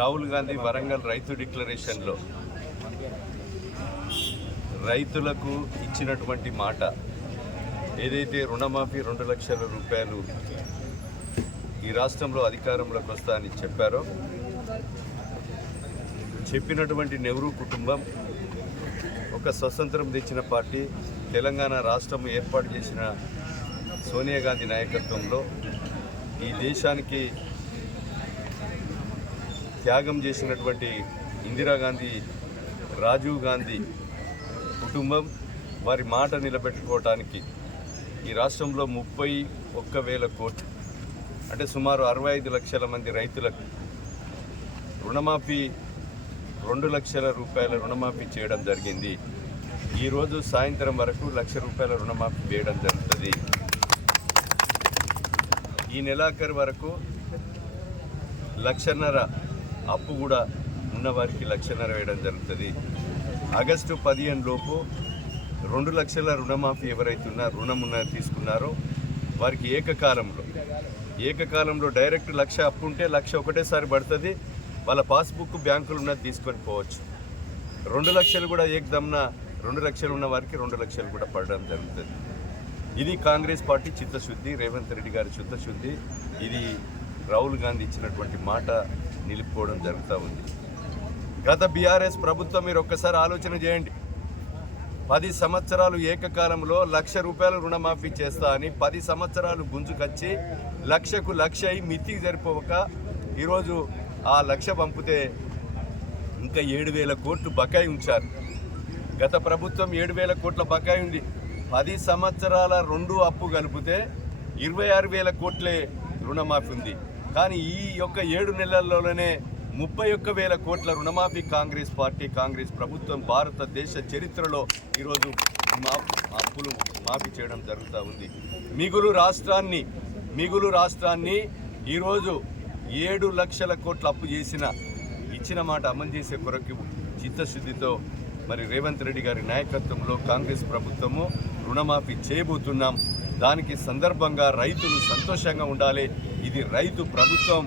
రాహుల్ గాంధీ వరంగల్ రైతు డిక్లరేషన్లో రైతులకు ఇచ్చినటువంటి మాట ఏదైతే రుణమాఫీ రెండు లక్షల రూపాయలు ఈ రాష్ట్రంలో అధికారంలోకి వస్తా అని చెప్పారో చెప్పినటువంటి నెహ్రూ కుటుంబం ఒక స్వతంత్రం తెచ్చిన పార్టీ తెలంగాణ రాష్ట్రం ఏర్పాటు చేసిన సోనియా గాంధీ నాయకత్వంలో ఈ దేశానికి త్యాగం చేసినటువంటి ఇందిరాగాంధీ రాజీవ్ గాంధీ కుటుంబం వారి మాట నిలబెట్టుకోవటానికి ఈ రాష్ట్రంలో ముప్పై ఒక్క వేల కోట్లు అంటే సుమారు అరవై ఐదు లక్షల మంది రైతులకు రుణమాఫీ రెండు లక్షల రూపాయల రుణమాఫీ చేయడం జరిగింది. ఈరోజు సాయంత్రం వరకు లక్ష రూపాయల రుణమాఫీ చేయడం జరుగుతుంది. ఈ నెలాఖరు వరకు లక్షన్నర అప్పు కూడా ఉన్నవారికి లక్షన్నర వేయడం జరుగుతుంది. ఆగస్టు పదిహేను లోపు రెండు లక్షల రుణమాఫీ ఎవరైతే ఉన్నారో రుణం ఉన్న తీసుకున్నారో వారికి ఏకకాలంలో ఏకకాలంలో డైరెక్ట్ లక్ష అప్పు ఉంటే లక్ష ఒకటేసారి పడుతుంది. వాళ్ళ పాస్బుక్ బ్యాంకులు ఉన్నది తీసుకొని పోవచ్చు. రెండు లక్షలు కూడా ఏకదమ్న రెండు లక్షలు ఉన్న వారికి రెండు లక్షలు కూడా పడడం జరుగుతుంది. ఇది కాంగ్రెస్ పార్టీ చిత్తశుద్ధి రేవంత్ రెడ్డి గారి చిత్తశుద్ధి. ఇది రాహుల్ గాంధీ ఇచ్చినటువంటి మాట నిలిపిపోవడం జరుగుతూ ఉంది. గత బీఆర్ఎస్ ప్రభుత్వం మీరు ఒక్కసారి ఆలోచన చేయండి. పది సంవత్సరాలు ఏకకాలంలో లక్ష రూపాయలు రుణమాఫీ చేస్తా అని పది సంవత్సరాలు గుంజుకొచ్చి లక్షకు లక్ష అయి మితికి సరిపోక ఈరోజు ఆ లక్ష పంపితే ఇంకా ఏడు వేల కోట్లు బకాయి ఉంచారు. గత ప్రభుత్వం ఏడు వేల కోట్ల బకాయి ఉంది. పది సంవత్సరాల రెండు అప్పు కలిపితే ఇరవై ఆరు వేల కోట్లే రుణమాఫీ ఉంది. కానీ ఈ యొక్క ఏడు నెలల్లోనే ముప్పై ఒక్క వేల కోట్ల రుణమాఫీ కాంగ్రెస్ పార్టీ కాంగ్రెస్ ప్రభుత్వం భారతదేశ చరిత్రలో ఈరోజు మా అప్పులు మాఫీ చేయడం జరుగుతూ ఉంది. మిగులు రాష్ట్రాన్ని మిగులు రాష్ట్రాన్ని ఈరోజు ఏడు లక్షల కోట్ల అప్పు చేసిన ఇచ్చిన మాట అమలు చేసే కొరకు చిత్తశుద్ధితో మరి రేవంత్ రెడ్డి గారి నాయకత్వంలో కాంగ్రెస్ ప్రభుత్వము రుణమాఫీ చేయబోతున్నాం. దానికి సందర్భంగా రైతులు సంతోషంగా ఉండాలి. ఇది రైతు ప్రభుత్వం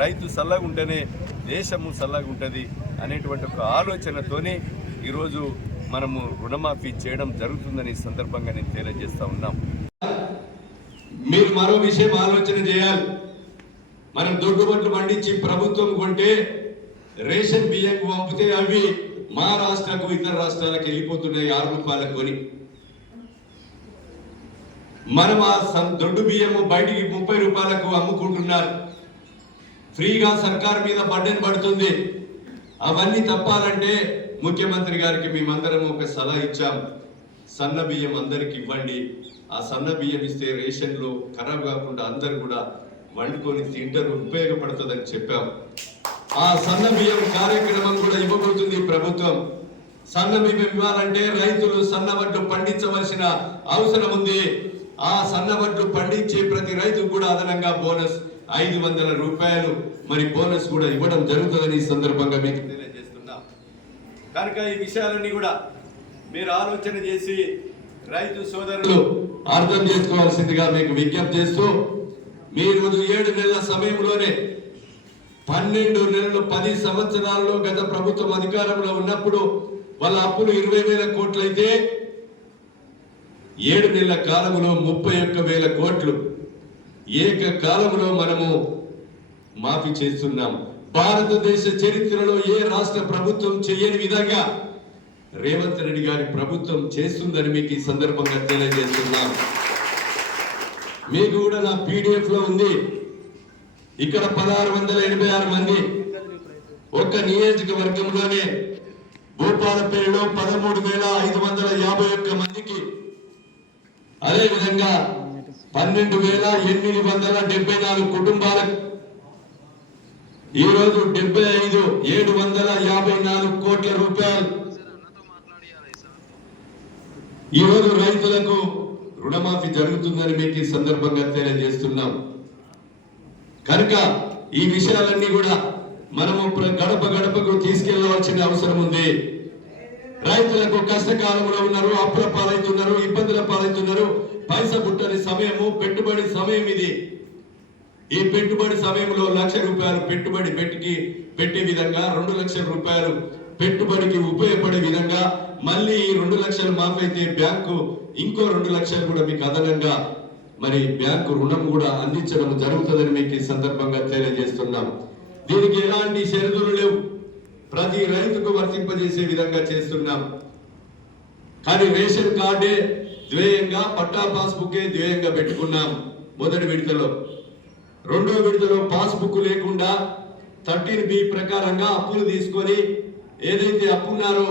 రైతు సల్లగుంటేనే ఉంటేనే దేశము సల్లగుంటుంది ఉంటుంది అనేటువంటి ఒక ఆలోచనతోనే ఈరోజు మనము రుణమాఫీ చేయడం జరుగుతుందని సందర్భంగా నేను తెలియజేస్తా ఉన్నాం. మీరు మరో విషయం ఆలోచన చేయాలి. మనం దొడ్డుబట్లు పండించి ప్రభుత్వం కొంటే రేషన్ బియ్యం పంపితే అవి మా రాష్ట్రకు ఇతర రాష్ట్రాలకు వెళ్ళిపోతున్నాయి ఆరు రూపాయలకు కొని. మనం ఆ దొడ్డు బియ్యము బయటికి ముప్పై రూపాయలకు అమ్ముకుంటున్నారు. ఫ్రీగా సర్కార్ మీద బడ్డెన్ పడుతుంది. అవన్నీ తప్పాలంటే ముఖ్యమంత్రి గారికి మేమందరం ఒక సలహా ఇచ్చాం. సన్న బియ్యం అందరికి ఇవ్వండి. ఆ సన్న బియ్యం ఇస్తే రేషన్లో ఖరాబ్ కాకుండా అందరు కూడా వండుకొని తింటారు ఉపయోగపడుతుందని చెప్పాం. ఆ సన్న బియ్యం కార్యక్రమం కూడా ఇవ్వబోతుంది ప్రభుత్వం. సన్న బియ్యం ఇవ్వాలంటే రైతులు సన్న పండించవలసిన అవసరం ఉంది. ఆ సన్నబడ్లు పండించే ప్రతి రైతుకు కూడా అదనంగా బోనస్ ఐదు వందల రూపాయలు. మరి బోనస్ కూడా ఇవ్వడం జరుగుతుందని ఈ సందర్భంగా మీకు తెలియజేస్తున్నా. కనుక ఈ విషయాలన్నీ కూడా మీరు ఆలోచన చేసి రైతు సోదరులు అర్థం చేసుకోవాల్సిందిగా మీకు విజ్ఞప్తి చేస్తూ మీరు ఏడు నెలల సమయంలోనే పన్నెండు నెలలు పది సంవత్సరాల్లో గత ప్రభుత్వం అధికారంలో ఉన్నప్పుడు వాళ్ళ అప్పులు ఇరవై వేల కోట్లయితే ఏడు నెలల కాలంలో ముప్పై ఒక్క వేల కోట్లు. ఏక కాలంలో మనము మాఫీ చేస్తున్నాం. భారతదేశ చరిత్రలో ఏ రాష్ట్ర ప్రభుత్వం చేయని విధంగా రేవంత్ రెడ్డి గారి ప్రభుత్వం చేస్తుందని మీకు ఈ సందర్భంగా తెలియజేస్తున్నాం మీకు కూడా నా పీడిఎఫ్లో ఉంది. ఇక్కడ పదహారు వందల ఎనభై ఆరు మంది ఒక్క నియోజకవర్గంలోనే భూపాలపల్లిలో పదమూడు వేల ఐదు వందల యాభై అదే విధంగా పన్నెండు వేల ఎనిమిది వందల డెబ్బై నాలుగు కుటుంబాలకు ఈ రోజు డెబ్బై ఐదు ఏడు వందల యాభై నాలుగు కోట్ల రూపాయలు. ఈ రోజు రైతులకు రుణమాఫీ జరుగుతుందని మీకు ఈ సందర్భంగా తెలియజేస్తున్నాం. కనుక ఈ విషయాలన్నీ కూడా మనము గడప గడపకు తీసుకెళ్ళవలసిన అవసరం ఉంది. రైతులకు కష్టకాలంలో ఉన్నారు అప్పుల పాలవుతున్నారు ఇబ్బందుల పాలవుతున్నారు పైస పుట్టని సమయము పెట్టుబడి సమయం ఇది. ఈ పెట్టుబడి సమయంలో లక్ష రూపాయలు పెట్టుబడి పెట్టికి పెట్టే విధంగా రెండు లక్షల రూపాయలు పెట్టుబడికి ఉపయోగపడే విధంగా మళ్ళీ ఈ రెండు లక్షలు మాఫీ అయితే బ్యాంకు ఇంకో రెండు లక్షలు కూడా మీకు అదనంగా మరి బ్యాంకు రుణం కూడా అందించడం జరుగుతుందని మీకు ఈ సందర్భంగా తెలియజేస్తున్నాం. దీనికి ఎలాంటి షరతులు లేవు. ప్రతి రైతుకు వర్తింపజేసే విధంగా చేస్తున్నాం. కానీ రేషన్ కార్డే ద్వేయంగా పట్టా పాస్బుక్కే ద్వేయంగా పెట్టుకున్నాం మొదటి విడతలో. రెండో విడతలో పాస్బుక్ లేకుండా థర్టీన్ బి ప్రకారంగా అప్పులు తీసుకొని ఏదైతే అప్పు ఉన్నారో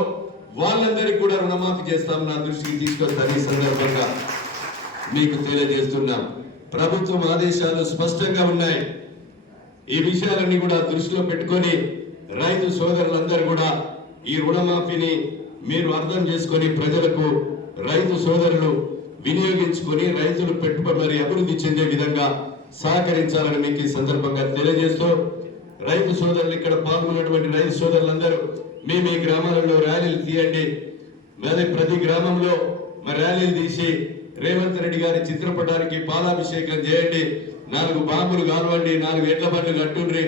వాళ్ళందరికీ కూడా రుణమాఫీ చేస్తాం నా దృష్టికి తీసుకొస్తాను ఈ సందర్భంగా మీకు తెలియజేస్తున్నాం. ప్రభుత్వం ఆదేశాలు స్పష్టంగా ఉన్నాయి. ఈ విషయాలన్నీ కూడా దృష్టిలో పెట్టుకొని రైతు సోదరులందరూ కూడా ఈ రుణమాఫీని మీరు అర్థం చేసుకొని ప్రజలకు రైతు సోదరులు వినియోగించుకొని రైతులు పెట్టుబడి మరి అభివృద్ధి చెందే విధంగా సహకరించాలని మీకు ఈ సందర్భంగా తెలియజేస్తూ రైతు సోదరులు ఇక్కడ పాల్గొన్నటువంటి రైతు సోదరులందరూ మీ మీ గ్రామాలలో ర్యాలీలు తీయండి. మరి ప్రతి గ్రామంలో మరి ర్యాలీలు తీసి రేవంత్ రెడ్డి గారి చిత్రపటానికి పాలాభిషేకం చేయండి. నాలుగు బాంబులు కాల్వండి నాలుగు ఎడ్ల బండ్లు కట్టుండ్రి